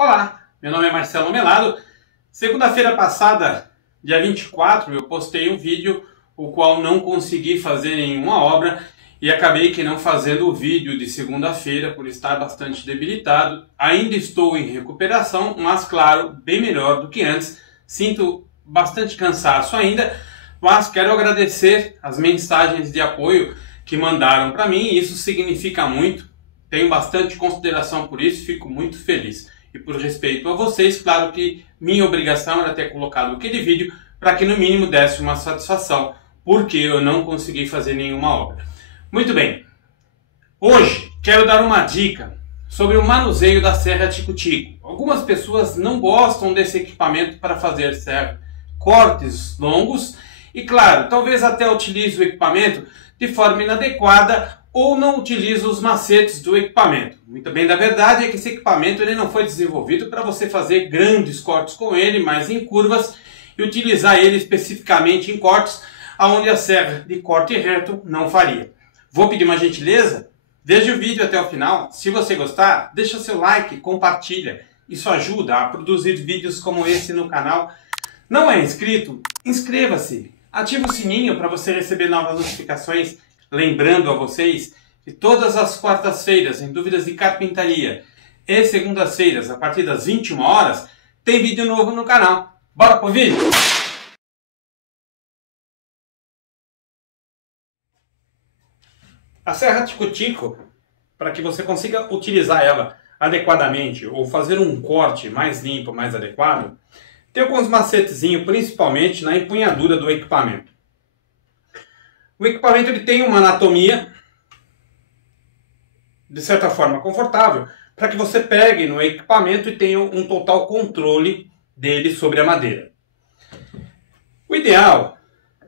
Olá, meu nome é Marcelo Melado. Segunda-feira passada, dia 24, eu postei um vídeo o qual não consegui fazer nenhuma obra e acabei que não fazendo o vídeo de segunda-feira por estar bastante debilitado. Ainda estou em recuperação, mas claro, bem melhor do que antes. Sinto bastante cansaço ainda, mas quero agradecer as mensagens de apoio que mandaram para mim. Isso significa muito, tenho bastante consideração por isso, fico muito feliz. E por respeito a vocês, claro que minha obrigação era ter colocado aquele vídeo para que no mínimo desse uma satisfação, porque eu não consegui fazer nenhuma obra. Muito bem, hoje quero dar uma dica sobre o manuseio da serra Tico-Tico. Algumas pessoas não gostam desse equipamento para fazer cortes longos e claro, talvez até utilize o equipamento de forma inadequada ou não utiliza os macetes do equipamento. Muito bem, da verdade é que esse equipamento ele não foi desenvolvido para você fazer grandes cortes com ele, mas em curvas, e utilizar ele especificamente em cortes onde a serra de corte reto não faria. Vou pedir uma gentileza, veja o vídeo até o final. Se você gostar, deixa seu like, compartilha. Isso ajuda a produzir vídeos como esse no canal. Não é inscrito? Inscreva-se. Ative o sininho para você receber novas notificações. Lembrando a vocês que todas as quartas-feiras, em dúvidas de carpintaria, e segundas-feiras, a partir das 21 horas, tem vídeo novo no canal. Bora pro vídeo? A serra Tico-Tico, para que você consiga utilizar ela adequadamente ou fazer um corte mais limpo, mais adequado, tem alguns macetezinhos, principalmente na empunhadura do equipamento. O equipamento ele tem uma anatomia, de certa forma, confortável, para que você pegue no equipamento e tenha um total controle dele sobre a madeira. O ideal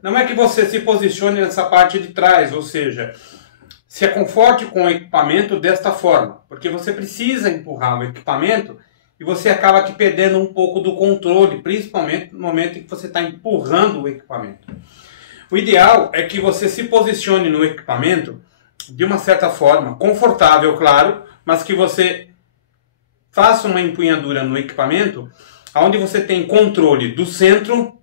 não é que você se posicione nessa parte de trás, ou seja, se aconforte com o equipamento desta forma, porque você precisa empurrar o equipamento e você acaba aqui perdendo um pouco do controle, principalmente no momento em que você está empurrando o equipamento. O ideal é que você se posicione no equipamento de uma certa forma, confortável, claro, mas que você faça uma empunhadura no equipamento onde você tem controle do centro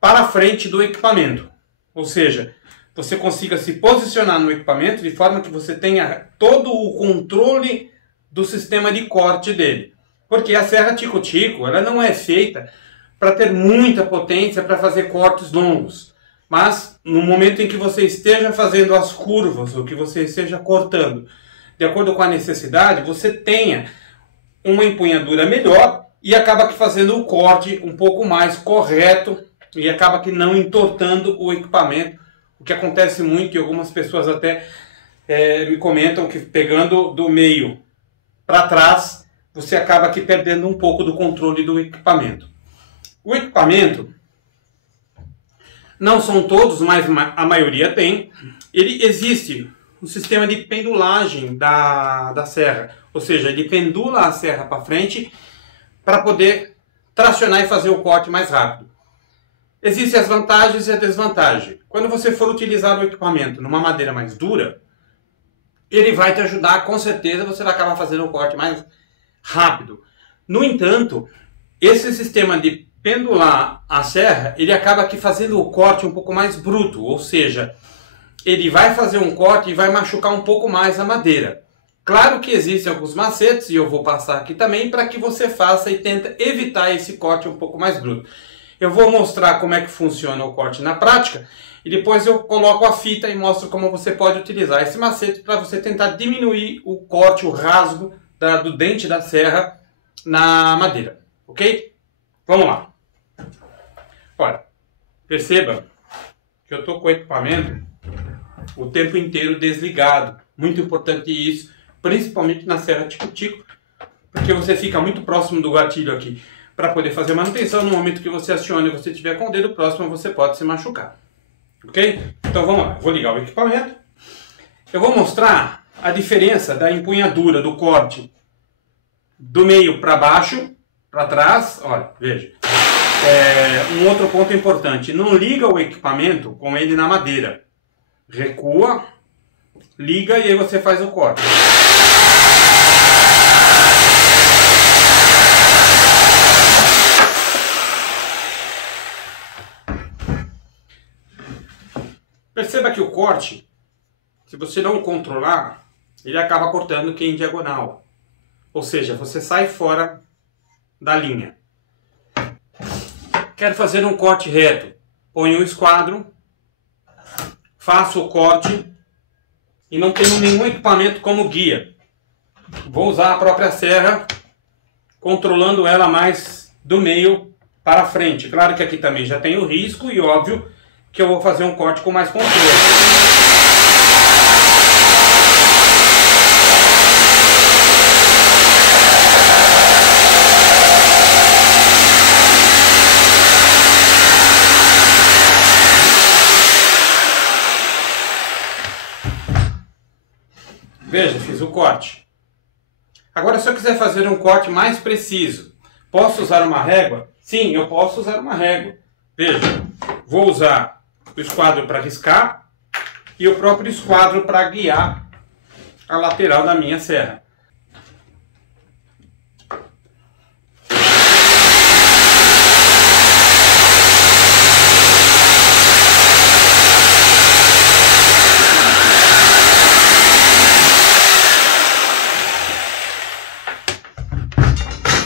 para a frente do equipamento. Ou seja, você consiga se posicionar no equipamento de forma que você tenha todo o controle do sistema de corte dele. Porque a serra Tico-Tico, ela não é feita para ter muita potência para fazer cortes longos. Mas no momento em que você esteja fazendo as curvas, ou que você esteja cortando, de acordo com a necessidade, você tenha uma empunhadura melhor e acaba que fazendo o corte um pouco mais correto e acaba que não entortando o equipamento, o que acontece muito e algumas pessoas até me comentam que pegando do meio para trás, você acaba aqui perdendo um pouco do controle do equipamento. O equipamento, não são todos, mas a maioria tem. Ele existe um sistema de pendulagem da serra, ou seja, ele pendula a serra para frente para poder tracionar e fazer o corte mais rápido. Existem as vantagens e a desvantagem. Quando você for utilizar o equipamento numa madeira mais dura, ele vai te ajudar, com certeza você vai acabar fazendo o corte mais rápido. No entanto, esse sistema de pendular a serra, ele acaba aqui fazendo o corte um pouco mais bruto, ou seja, ele vai fazer um corte e vai machucar um pouco mais a madeira. Claro que existem alguns macetes, e eu vou passar aqui também, para que você faça e tenta evitar esse corte um pouco mais bruto. Eu vou mostrar como é que funciona o corte na prática, e depois eu coloco a fita e mostro como você pode utilizar esse macete para você tentar diminuir o corte, o rasgo do dente da serra na madeira, ok? Vamos lá. Olha, perceba que eu estou com o equipamento o tempo inteiro desligado. Muito importante isso, principalmente na serra Tico-Tico, porque você fica muito próximo do gatilho aqui para poder fazer manutenção. No momento que você aciona e você estiver com o dedo próximo, você pode se machucar. Ok? Então vamos lá, vou ligar o equipamento. Eu vou mostrar a diferença da empunhadura do corte do meio para baixo, para trás. Olha, veja. Um outro ponto importante, não liga o equipamento com ele na madeira. Recua, liga e aí você faz o corte. Perceba que o corte, se você não controlar, ele acaba cortando aqui em diagonal. Ou seja, você sai fora da linha. Quero fazer um corte reto. Ponho o esquadro, faço o corte e não tenho nenhum equipamento como guia. Vou usar a própria serra, controlando ela mais do meio para frente. Claro que aqui também já tem o risco e óbvio que eu vou fazer um corte com mais controle. Veja, fiz o corte. Agora, se eu quiser fazer um corte mais preciso, posso usar uma régua? Sim, eu posso usar uma régua. Veja, vou usar o esquadro para riscar e o próprio esquadro para guiar a lateral da minha serra.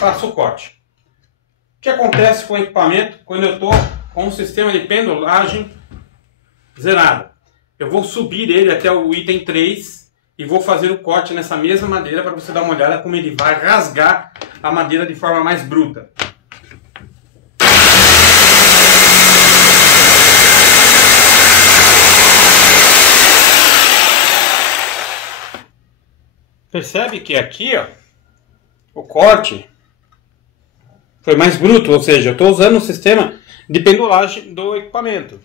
Faço o corte. O que acontece com o equipamento quando eu estou com um sistema de pendulagem zerado? Eu vou subir ele até o item 3 e vou fazer o corte nessa mesma madeira para você dar uma olhada como ele vai rasgar a madeira de forma mais bruta. Percebe que aqui, ó, o corte foi mais bruto, ou seja, eu estou usando o sistema de pendulagem do equipamento.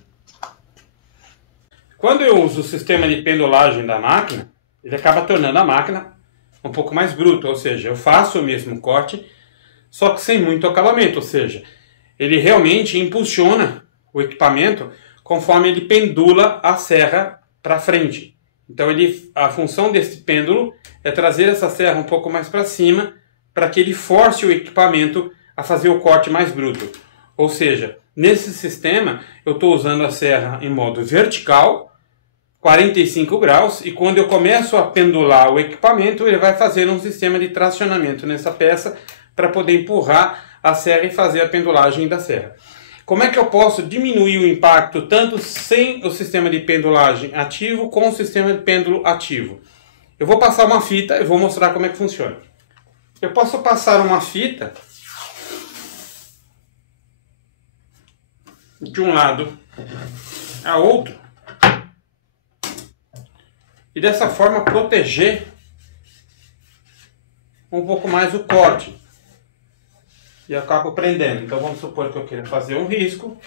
Quando eu uso o sistema de pendulagem da máquina, ele acaba tornando a máquina um pouco mais bruta, ou seja, eu faço o mesmo corte, só que sem muito acabamento, ou seja, ele realmente impulsiona o equipamento conforme ele pendula a serra para frente. Então a função desse pêndulo é trazer essa serra um pouco mais para cima, para que ele force o equipamento a fazer o corte mais bruto. Ou seja, nesse sistema eu estou usando a serra em modo vertical, 45 graus, e quando eu começo a pendular o equipamento, ele vai fazer um sistema de tracionamento nessa peça para poder empurrar a serra e fazer a pendulagem da serra. Como é que eu posso diminuir o impacto tanto sem o sistema de pendulagem ativo com o sistema de pêndulo ativo? Eu vou passar uma fita e vou mostrar como é que funciona. Eu posso passar uma fita de um lado a outro e dessa forma proteger um pouco mais o corte e acabo prendendo. Então vamos supor que eu queira fazer um risco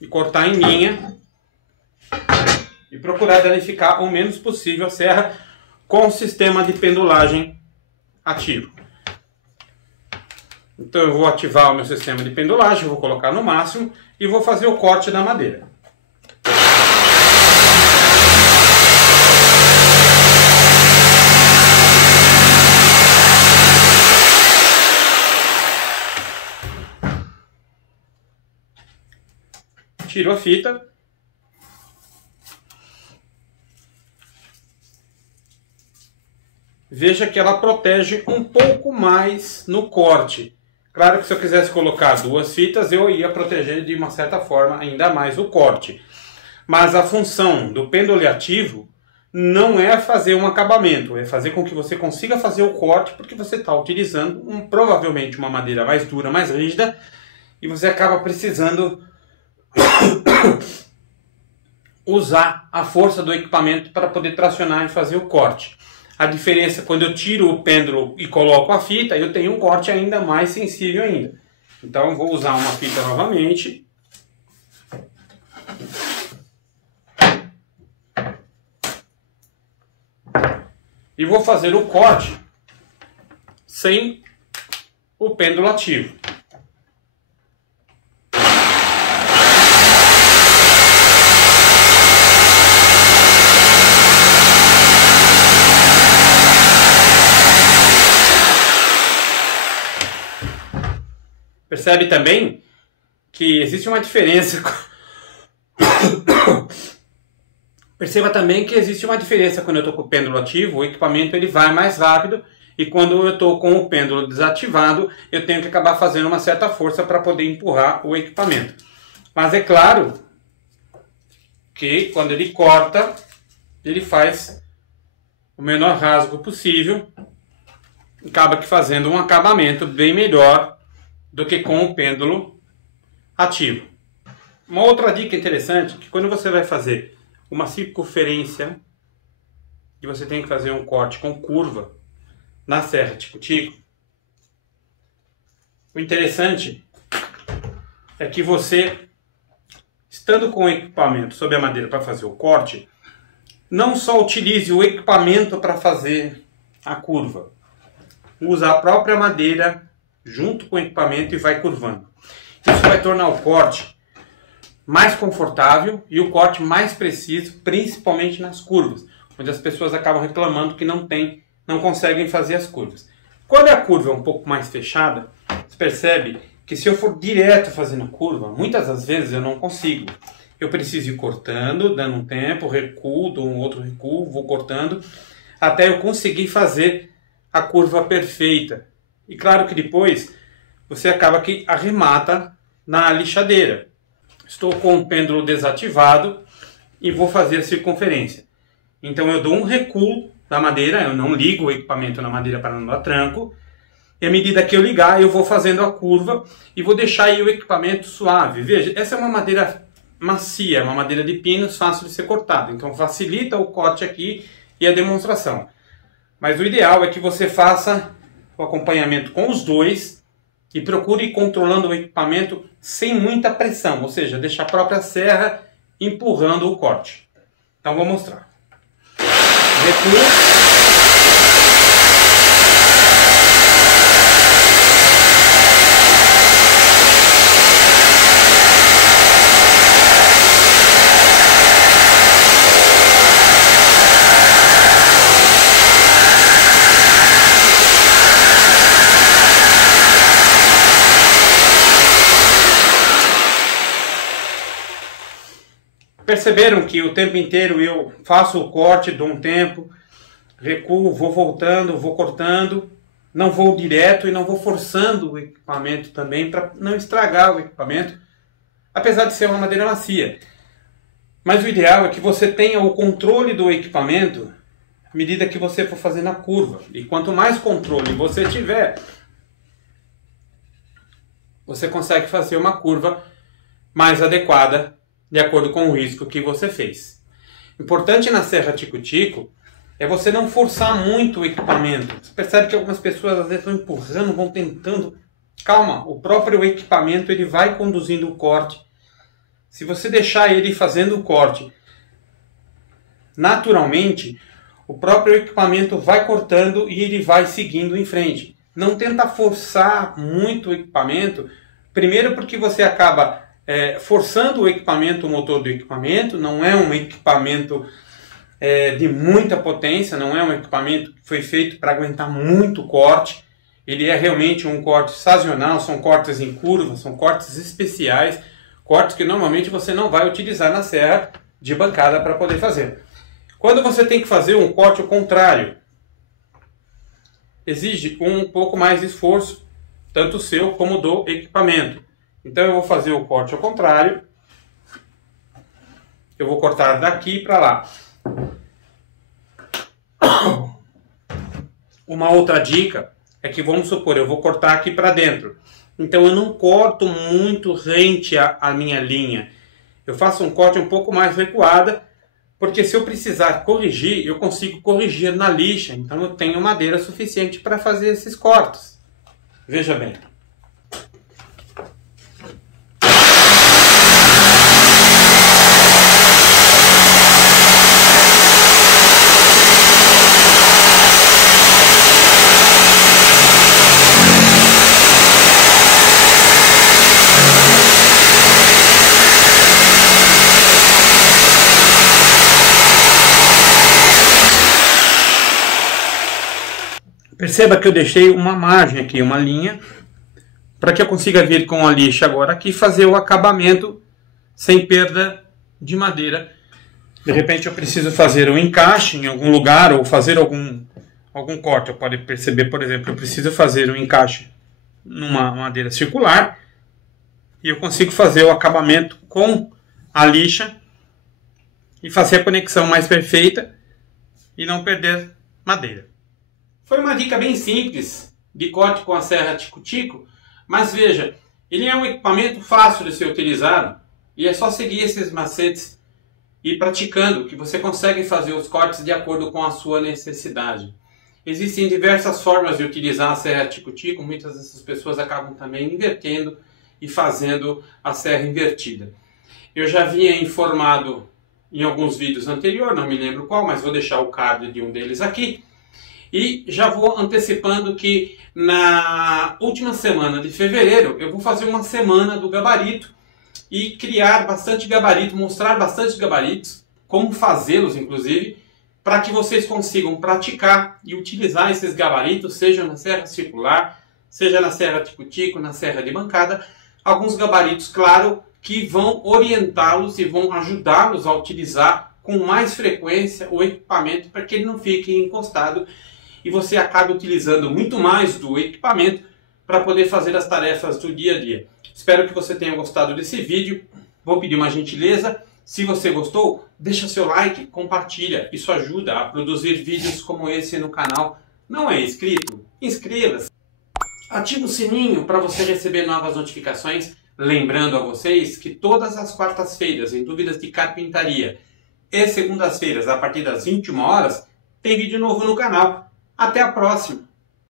e cortar em linha e procurar danificar o menos possível a serra com o sistema de pendulagem ativo. Então eu vou ativar o meu sistema de pendulagem, vou colocar no máximo e vou fazer o corte da madeira. Tiro a fita. Veja que ela protege um pouco mais no corte. Claro que se eu quisesse colocar duas fitas, eu ia proteger de uma certa forma ainda mais o corte. Mas a função do pêndulo ativo não é fazer um acabamento, é fazer com que você consiga fazer o corte, porque você está utilizando provavelmente uma madeira mais dura, mais rígida, e você acaba precisando usar a força do equipamento para poder tracionar e fazer o corte. A diferença, quando eu tiro o pêndulo e coloco a fita, eu tenho um corte ainda mais sensível ainda. Então eu vou usar uma fita novamente. E vou fazer o corte sem o pêndulo ativo. Percebe também que existe uma diferença Perceba também que existe uma diferença quando eu estou com o pêndulo ativo, o equipamento ele vai mais rápido, e quando eu estou com o pêndulo desativado, eu tenho que acabar fazendo uma certa força para poder empurrar o equipamento. Mas é claro que quando ele corta, ele faz o menor rasgo possível, acaba que fazendo um acabamento bem melhor do que com o pêndulo ativo. Uma outra dica interessante é que quando você vai fazer uma circunferência e você tem que fazer um corte com curva na serra tico-tico, o interessante é que você, estando com o equipamento sobre a madeira para fazer o corte, não só utilize o equipamento para fazer a curva, usa a própria madeira junto com o equipamento e vai curvando. Isso vai tornar o corte mais confortável e o corte mais preciso, principalmente nas curvas, onde as pessoas acabam reclamando que não conseguem fazer as curvas. Quando a curva é um pouco mais fechada, você percebe que se eu for direto fazendo a curva, muitas das vezes eu não consigo. Eu preciso ir cortando, dando um tempo, recuo, dou um outro recuo, vou cortando, até eu conseguir fazer a curva perfeita. E claro que depois você acaba que arremata na lixadeira. Estou com o pêndulo desativado e vou fazer a circunferência. Então eu dou um recuo da madeira, eu não ligo o equipamento na madeira para não dar tranco. E à medida que eu ligar, eu vou fazendo a curva e vou deixar aí o equipamento suave. Veja, essa é uma madeira macia, uma madeira de pinos fácil de ser cortada. Então facilita o corte aqui e a demonstração. Mas o ideal é que você faça o acompanhamento com os dois e procure ir controlando o equipamento sem muita pressão, ou seja, deixa a própria serra empurrando o corte. Então vou mostrar. Recuo. Perceberam que o tempo inteiro eu faço o corte, dou um tempo, recuo, vou voltando, vou cortando, não vou direto e não vou forçando o equipamento também para não estragar o equipamento, apesar de ser uma madeira macia. Mas o ideal é que você tenha o controle do equipamento à medida que você for fazendo a curva. E quanto mais controle você tiver, você consegue fazer uma curva mais adequada de acordo com o risco que você fez. Importante na serra tico-tico é você não forçar muito o equipamento. Você percebe que algumas pessoas às vezes vão empurrando, vão tentando. Calma, o próprio equipamento ele vai conduzindo o corte. Se você deixar ele fazendo o corte naturalmente, o próprio equipamento vai cortando e ele vai seguindo em frente. Não tenta forçar muito o equipamento, primeiro porque você acaba forçando o equipamento, o motor do equipamento. Não é um equipamento de muita potência, não é um equipamento que foi feito para aguentar muito corte. Ele é realmente um corte sazonal, são cortes em curva, são cortes especiais, cortes que normalmente você não vai utilizar na serra de bancada para poder fazer. Quando você tem que fazer um corte ao contrário, exige um pouco mais de esforço, tanto seu como do equipamento. Então eu vou fazer o corte ao contrário. Eu vou cortar daqui para lá. Uma outra dica é que, vamos supor, eu vou cortar aqui para dentro. Então eu não corto muito rente à minha linha. Eu faço um corte um pouco mais recuada, porque se eu precisar corrigir, eu consigo corrigir na lixa. Então eu tenho madeira suficiente para fazer esses cortes. Veja bem. Perceba que eu deixei uma margem aqui, uma linha, para que eu consiga vir com a lixa agora aqui e fazer o acabamento sem perda de madeira. De repente eu preciso fazer um encaixe em algum lugar ou fazer algum corte. Eu pode perceber, por exemplo, eu preciso fazer um encaixe numa madeira circular e eu consigo fazer o acabamento com a lixa e fazer a conexão mais perfeita e não perder madeira. Foi uma dica bem simples de corte com a serra tico-tico, mas veja, ele é um equipamento fácil de ser utilizado e é só seguir esses macetes e praticando que você consegue fazer os cortes de acordo com a sua necessidade. Existem diversas formas de utilizar a serra tico-tico, muitas dessas pessoas acabam também invertendo e fazendo a serra invertida. Eu já havia informado em alguns vídeos anteriores, não me lembro qual, mas vou deixar o card de um deles aqui. E já vou antecipando que na última semana de fevereiro eu vou fazer uma semana do gabarito e criar bastante gabarito, mostrar bastante gabaritos, como fazê-los inclusive, para que vocês consigam praticar e utilizar esses gabaritos, seja na serra circular, seja na serra tico-tico, na serra de bancada. Alguns gabaritos, claro, que vão orientá-los e vão ajudá-los a utilizar com mais frequência o equipamento para que ele não fique encostado e você acabe utilizando muito mais do equipamento para poder fazer as tarefas do dia a dia. Espero que você tenha gostado desse vídeo. Vou pedir uma gentileza. Se você gostou, deixa seu like, compartilha. Isso ajuda a produzir vídeos como esse no canal. Não é inscrito? Inscreva-se. Ative o sininho para você receber novas notificações. Lembrando a vocês que todas as quartas-feiras, em dúvidas de carpintaria, e segundas-feiras, a partir das 21 horas, tem vídeo novo no canal. Até a próxima!